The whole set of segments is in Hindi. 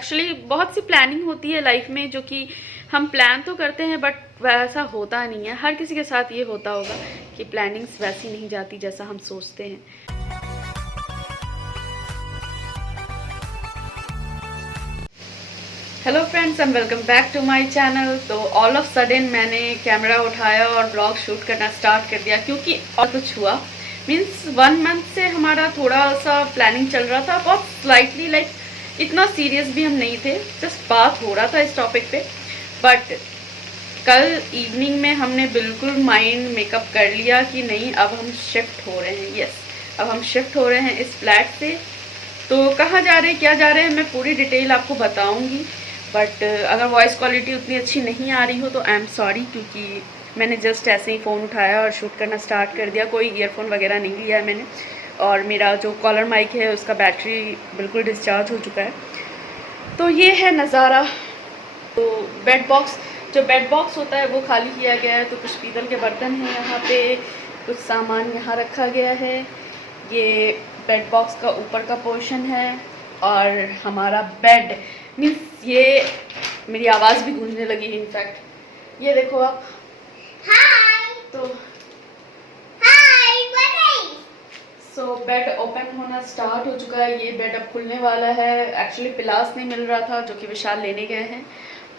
एक्चुअली बहुत सी प्लानिंग होती है लाइफ में जो कि हम प्लान तो करते हैं बट वैसा होता नहीं है। हर किसी के साथ ये होता होगा कि प्लानिंग्स वैसी नहीं जाती जैसा हम सोचते हैं। Hello friends and welcome back to my channel. तो ऑल ऑफ सडन मैंने कैमरा उठाया और ब्लॉग शूट करना स्टार्ट कर दिया क्योंकि और कुछ हुआ। मीन्स 1 मंथ से हमारा थोड़ा सा प्लानिंग चल रहा था, बहुत स्लाइटली लाइक इतना सीरियस भी हम नहीं थे, जस्ट बात हो रहा था इस टॉपिक पे। बट कल इवनिंग में हमने बिल्कुल माइंड मेकअप कर लिया कि नहीं, अब हम शिफ्ट हो रहे हैं। यस, अब हम शिफ्ट हो रहे हैं इस फ्लैट से। तो कहाँ जा रहे हैं, क्या जा रहे हैं, मैं पूरी डिटेल आपको बताऊंगी। बट अगर वॉइस क्वालिटी उतनी अच्छी नहीं आ रही हो तो आई एम सॉरी, क्योंकि मैंने जस्ट ऐसे ही फ़ोन उठाया और शूट करना स्टार्ट कर दिया। कोई ईयरफोन वगैरह नहीं लिया है मैंने, और मेरा जो कॉलर माइक है उसका बैटरी बिल्कुल डिस्चार्ज हो चुका है। तो ये है नज़ारा। तो बेड बॉक्स, जो बेड बॉक्स होता है वो खाली किया गया है। तो कुछ पीतल के बर्तन हैं यहाँ पे, कुछ सामान यहाँ रखा गया है। ये बेड बॉक्स का ऊपर का पोर्शन है और हमारा बेड मीन्स ये मेरी आवाज़ भी गूंजने लगी इनफैक्ट। ये देखो आप। हाय। तो सो बेड ओपन होना स्टार्ट हो चुका है। ये बेड अब खुलने वाला है। एक्चुअली पिलास नहीं मिल रहा था जो कि विशाल लेने गए हैं,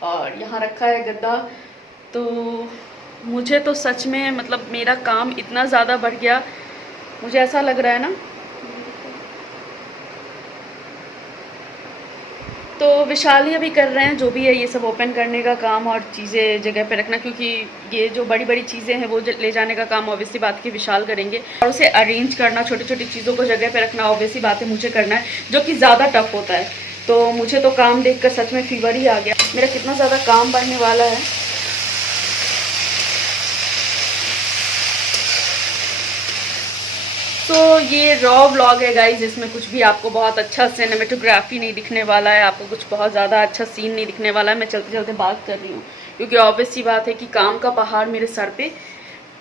और यहाँ रखा है गद्दा। तो मुझे तो सच में मतलब मेरा काम इतना ज़्यादा बढ़ गया, मुझे ऐसा लग रहा है ना। तो विशाल ही अभी कर रहे हैं जो भी है ये सब ओपन करने का काम और चीज़ें जगह पे रखना, क्योंकि ये जो बड़ी बड़ी चीज़ें हैं वो ले जाने का काम ऑब्वियसली बात की विशाल करेंगे, और उसे अरेंज करना, छोटी छोटी चीज़ों को जगह पे रखना ऑब्वियसली बात है मुझे करना है, जो कि ज़्यादा टफ होता है। तो मुझे तो काम देख कर सच में फीवर ही आ गया, मेरा कितना ज़्यादा काम बढ़ने वाला है। तो ये रॉ व्लॉग है गाइज, इसमें कुछ भी आपको बहुत अच्छा सिनेमेटोग्राफी नहीं दिखने वाला है, आपको कुछ बहुत ज़्यादा अच्छा सीन नहीं दिखने वाला है। मैं चलते चलते बात कर रही हूँ क्योंकि ऑब्वियस सी बात है कि काम का पहाड़ मेरे सर पे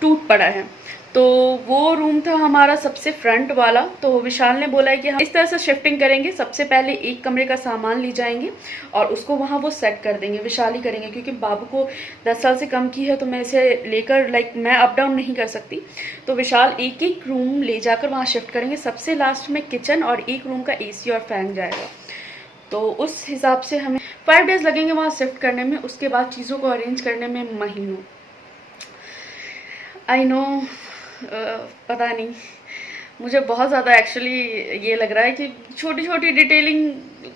टूट पड़ा है। तो वो रूम था हमारा सबसे फ्रंट वाला। तो विशाल ने बोला है कि हम इस तरह से शिफ्टिंग करेंगे, सबसे पहले एक कमरे का सामान ले जाएंगे और उसको वहाँ वो सेट कर देंगे, विशाल ही करेंगे, क्योंकि बाबू को 10 साल से कम की है तो मैं इसे लेकर लाइक मैं अप डाउन नहीं कर सकती। तो विशाल एक एक रूम ले जाकर वहाँ शिफ्ट करेंगे। सबसे लास्ट में किचन और एक रूम का AC और फैन जाएगा। तो उस हिसाब से हमें 5 डेज़ लगेंगे वहाँ शिफ्ट करने में, उसके बाद चीज़ों को अरेंज करने में महीनों। आई नो, पता नहीं, मुझे बहुत ज़्यादा एक्चुअली ये लग रहा है कि छोटी छोटी डिटेलिंग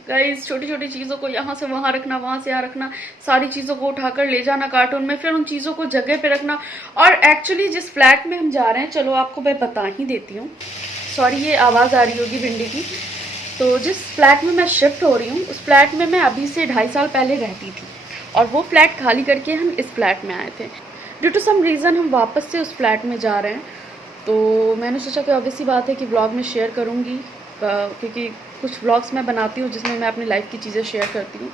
गाइस, छोटी छोटी चीज़ों को यहाँ से वहाँ रखना, वहाँ से यहाँ रखना, सारी चीज़ों को उठाकर ले जाना कार्टून में, फिर उन चीज़ों को जगह पे रखना। और एक्चुअली जिस फ्लैट में हम जा रहे हैं, चलो आपको मैं बता ही देती हूँ, सॉरी ये आवाज़ आ रही होगी भिंडी की। तो जिस फ्लैट में मैं शिफ्ट हो रही हूँ उस फ्लैट में मैं अभी से 2.5 साल पहले रहती थी, और वो फ्लैट खाली करके हम इस फ्लैट में आए थे। ड्यू टू सम रीज़न हम वापस से उस फ्लैट में जा रहे हैं। तो मैंने सोचा कि ऑब्वियसली बात है कि व्लॉग में शेयर करूँगी, क्योंकि कुछ व्लॉग्स मैं बनाती हूँ जिसमें मैं अपनी लाइफ की चीज़ें शेयर करती हूँ।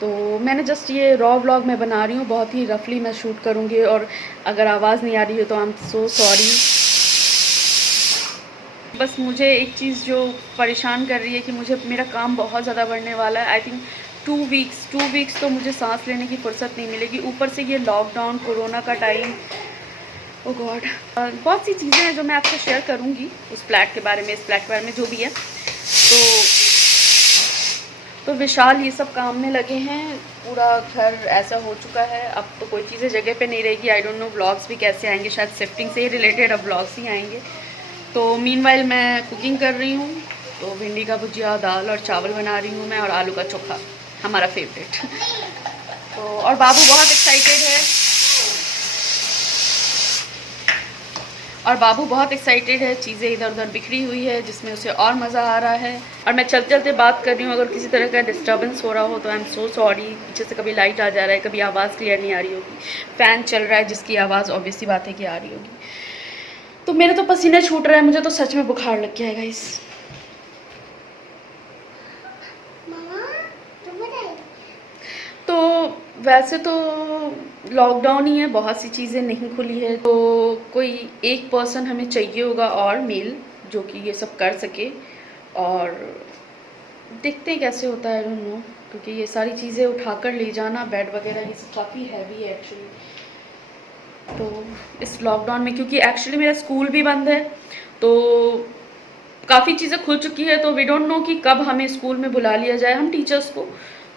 तो मैंने जस्ट ये रॉ व्लॉग मैं बना रही हूँ, बहुत ही रफली मैं शूट करूँगी, और अगर आवाज़ नहीं आ रही हो तो आई एम सो सॉरी। बस मुझे एक चीज़ जो परेशान कर रही है कि मुझे मेरा काम बहुत ज़्यादा बढ़ने वाला है। आई थिंक 2 वीक्स तो मुझे सांस लेने की फुर्सत नहीं मिलेगी। ऊपर से ये लॉकडाउन, कोरोना का टाइम, ओ गॉड, बहुत सी चीज़ें हैं जो मैं आपसे शेयर करूंगी उस फ्लैट के बारे में, इस फ्लैट के बारे में, जो भी है। तो विशाल ये सब काम में लगे हैं, पूरा घर ऐसा हो चुका है। अब तो कोई चीज़ें जगह पे नहीं रहेगी। आई डोंट नो व्लॉग्स भी कैसे आएंगे, शायद शिफ्टिंग से ही रिलेटेड अब व्लॉग्स ही आएंगे। तो मीनवाइल मैं कुकिंग कर रही हूँ। तो भिंडी का भुजिया, दाल और चावल बना रही हूँ मैं, और आलू का चोखा, हमारा फेवरेट। तो और बाबू बहुत एक्साइटेड है, चीज़ें इधर उधर बिखरी हुई है जिसमें उसे और मज़ा आ रहा है। और मैं चलते चलते बात कर रही हूँ, अगर किसी तरह का डिस्टर्बेंस हो रहा हो तो आई एम सो सॉरी। पीछे से कभी लाइट आ जा रहा है, कभी आवाज़ क्लियर नहीं आ रही होगी, फ़ैन चल रहा है जिसकी आवाज़ ऑब्वियसली बात है कि आ रही होगी। तो मेरे तो पसीने छूट रहे हैं, मुझे तो सच में बुखार लग गया है गाइस। तो वैसे तो लॉकडाउन ही है, बहुत सी चीज़ें नहीं खुली है। तो कोई एक पर्सन हमें चाहिए होगा और मेल, जो कि ये सब कर सके। और देखते हैं कैसे होता है, आई डोंट नो, क्योंकि ये सारी चीज़ें उठाकर ले जाना, बेड वगैरह ये सब काफ़ी हैवी है एक्चुअली। तो इस लॉकडाउन में क्योंकि एक्चुअली मेरा स्कूल भी बंद है, तो काफ़ी चीज़ें खुल चुकी है, तो वी डोंट नो कि कब हमें स्कूल में बुला लिया जाए हम टीचर्स को।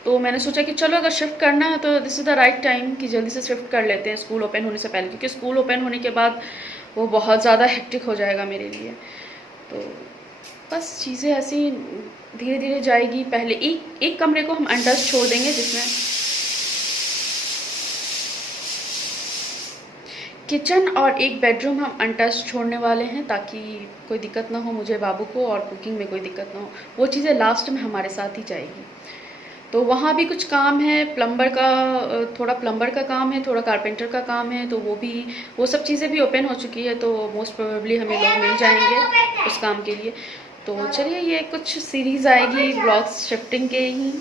तो मैंने सोचा कि चलो अगर शिफ्ट करना है तो this is the right time कि जल्दी से शिफ्ट कर लेते हैं स्कूल ओपन होने से पहले, क्योंकि स्कूल ओपन होने के बाद वो बहुत ज़्यादा हेक्टिक हो जाएगा मेरे लिए। तो बस चीज़ें ऐसी धीरे धीरे जाएगी। पहले एक कमरे को हम अनटच छोड़ देंगे, जिसमें किचन और एक बेडरूम हम अनटच छोड़ने वाले हैं, ताकि कोई दिक्कत ना हो मुझे, बाबू को, और कुकिंग में कोई दिक्कत ना हो। वो चीज़ें लास्ट में हमारे साथ ही जाएगी। तो वहाँ भी कुछ काम है प्लम्बर का, थोड़ा प्लम्बर का काम है, थोड़ा कारपेंटर का काम है, तो वो सब चीज़ें भी ओपन हो चुकी है, तो मोस्ट प्रोबेबली हमें लोग मिल जाएंगे उस काम के लिए। तो चलिए, ये कुछ सीरीज़ आएगी ब्लॉग्स शिफ्टिंग के ही।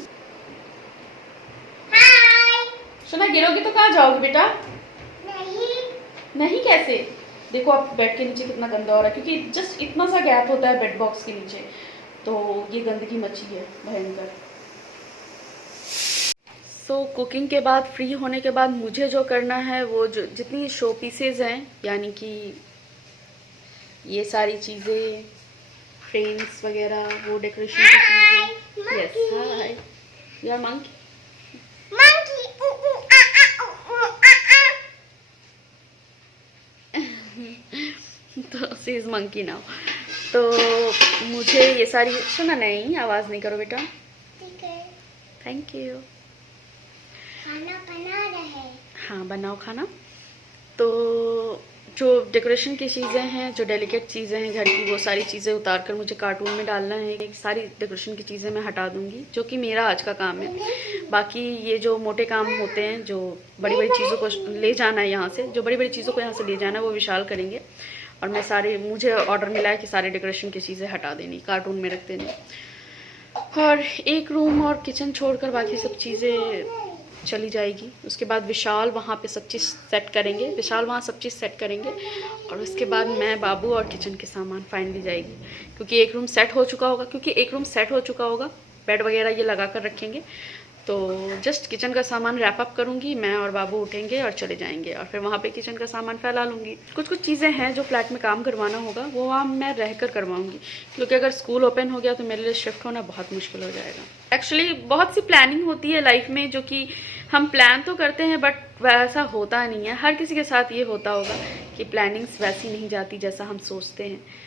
सुना, गिरोगी तो कहाँ जाओगे बेटा? नहीं कैसे? देखो आप बेड के नीचे कितना गंदा हो रहा है, क्योंकि जस्ट इतना सा गैप होता है बेड बॉक्स के नीचे, तो ये गंदगी मची है भयंकर। सो कुकिंग के बाद, फ्री होने के बाद मुझे जो करना है, वो जो जितनी शो पीसेज हैं, यानी कि ये सारी चीज़ें, फ्रेम्स वगैरह, वो डेकोरेशन की चीज़ें। यस, हाय, यार मंकी, तो सी इज मंकी नाउ। तो मुझे ये सारी, सुना नहीं, आवाज़ नहीं करो बेटा। Thank you. खाना बना रहे। हाँ, बनाओ खाना। तो जो डेकोरेशन की चीज़ें हैं, जो डेलिकेट चीज़ें हैं घर की, वो सारी चीज़ें उतार कर मुझे कार्टून में डालना है। सारी डेकोरेशन की चीज़ें मैं हटा दूंगी, जो कि मेरा आज का काम है। बाकी ये जो मोटे काम होते हैं, जो बड़ी बड़ी चीज़ों को ले जाना है यहाँ से, जो बड़ी बड़ी चीज़ों को यहाँ से ले जाना है, वो विशाल करेंगे। और मैं सारे, मुझे ऑर्डर मिला है कि सारे डेकोरेशन की चीज़ें हटा देनी, कार्टून में रख देनी। और एक रूम और किचन छोड़कर बाकी सब चीज़ें चली जाएगी। उसके बाद विशाल वहाँ पे सब चीज़ सेट करेंगे, विशाल वहाँ सब चीज़ सेट करेंगे, और उसके बाद मैं, बाबू और किचन के सामान फाइनली जाएगी। क्योंकि एक रूम सेट हो चुका होगा, बेड वगैरह ये लगा कर रखेंगे। तो जस्ट किचन का सामान रैप अप करूँगी, मैं और बाबू उठेंगे और चले जाएंगे, और फिर वहाँ पे किचन का सामान फैला लूँगी। कुछ चीज़ें हैं जो फ्लैट में काम करवाना होगा, वो वहाँ मैं रह कर करवाऊँगी, क्योंकि अगर स्कूल ओपन हो गया तो मेरे लिए शिफ्ट होना बहुत मुश्किल हो जाएगा। एक्चुअली बहुत सी प्लानिंग होती है लाइफ में, जो कि हम प्लान तो करते हैं बट वैसा होता नहीं है। हर किसी के साथ ये होता होगा कि प्लानिंग्स वैसी नहीं जाती जैसा हम सोचते हैं।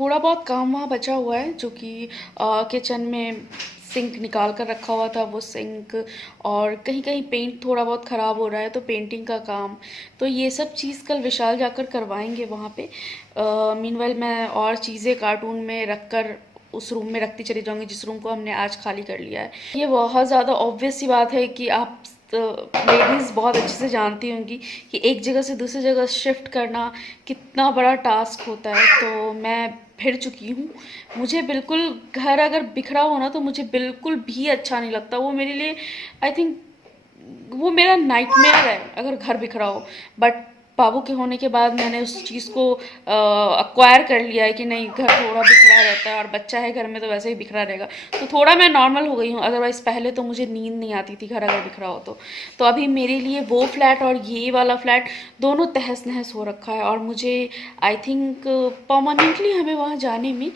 थोड़ा बहुत काम वहाँ बचा हुआ है, जो कि किचन में सिंक निकाल कर रखा हुआ था, वो सिंक, और कहीं कहीं पेंट थोड़ा बहुत ख़राब हो रहा है तो पेंटिंग का काम। तो ये सब चीज़ कल विशाल जाकर करवाएंगे वहाँ पे। मीनवाइल मैं और चीज़ें कार्टून में रख कर उस रूम में रखती चली जाऊंगी जिस रूम को हमने आज खाली कर लिया है। ये बहुत ज़्यादा ऑब्वियस सी बात है कि आप लेडीज़ बहुत अच्छे से जानती होंगी कि एक जगह से दूसरी जगह शिफ्ट करना कितना बड़ा टास्क होता है। तो मैं फिर चुकी हूँ। मुझे बिल्कुल घर अगर बिखरा हो ना तो मुझे बिल्कुल भी अच्छा नहीं लगता। वो मेरे लिए आई थिंक वो मेरा नाइटमेयर है अगर घर बिखरा हो। बट बाबू के होने के बाद मैंने उस चीज़ को अक्वायर कर लिया है कि नहीं, घर थोड़ा बिखरा रहता है और बच्चा है घर में तो वैसे ही बिखरा रहेगा। तो थोड़ा मैं नॉर्मल हो गई हूँ, अदरवाइज़ पहले तो मुझे नींद नहीं आती थी घर अगर बिखरा हो तो अभी मेरे लिए वो फ्लैट और ये वाला फ्लैट दोनों तहस नहस हो रखा है। और मुझे आई थिंक परमानेंटली हमें वहाँ जाने में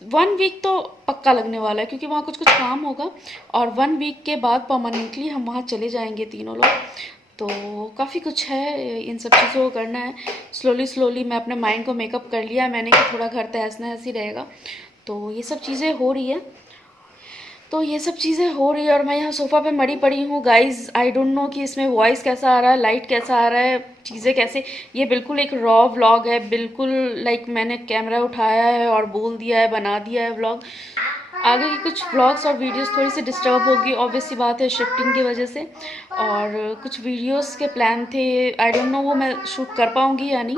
1 वीक तो पक्का लगने वाला है, क्योंकि वहाँ कुछ कुछ काम होगा। और 1 वीक के बाद परमानेंटली हम वहाँ चले जाएंगे तीनों लोग। तो काफ़ी कुछ है, इन सब चीज़ों को करना है। स्लोली मैं अपने माइंड को मेकअप कर लिया मैंने कि थोड़ा घर तहस नहस ही रहेगा। तो ये सब चीज़ें हो रही है और मैं यहाँ सोफ़ा पे मरी पड़ी हूँ। गाइज़ आई डोंट नो कि इसमें वॉइस कैसा आ रहा है, लाइट कैसा आ रहा है, चीज़ें कैसे। ये बिल्कुल एक रॉ व्लॉग है, बिल्कुल लाइक मैंने कैमरा उठाया है और बोल दिया है, बना दिया है व्लॉग। आगे की कुछ व्लॉग्स और वीडियोस थोड़ी सी डिस्टर्ब होगी, ऑब्वियस सी बात है शिफ्टिंग की वजह से। और कुछ वीडियोस के प्लान थे, आई डोंट नो वो मैं शूट कर पाऊँगी या नहीं,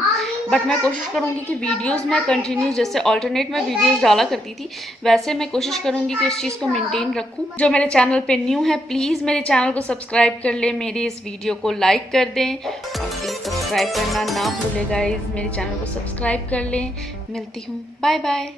बट मैं कोशिश करूँगी कि वीडियोस मैं कंटिन्यू, जैसे ऑल्टरनेट में वीडियोस डाला करती थी वैसे मैं कोशिश करूँगी कि उस चीज़ को मेंटेन रखूँ। जो मेरे चैनल पे न्यू है प्लीज़ मेरे चैनल को सब्सक्राइब कर ले, मेरी इस वीडियो को लाइक कर दें और प्लीज़ सब्सक्राइब करना ना भूलें गाइज़, मेरे चैनल को सब्सक्राइब कर लें। मिलती हूँ, बाय बाय।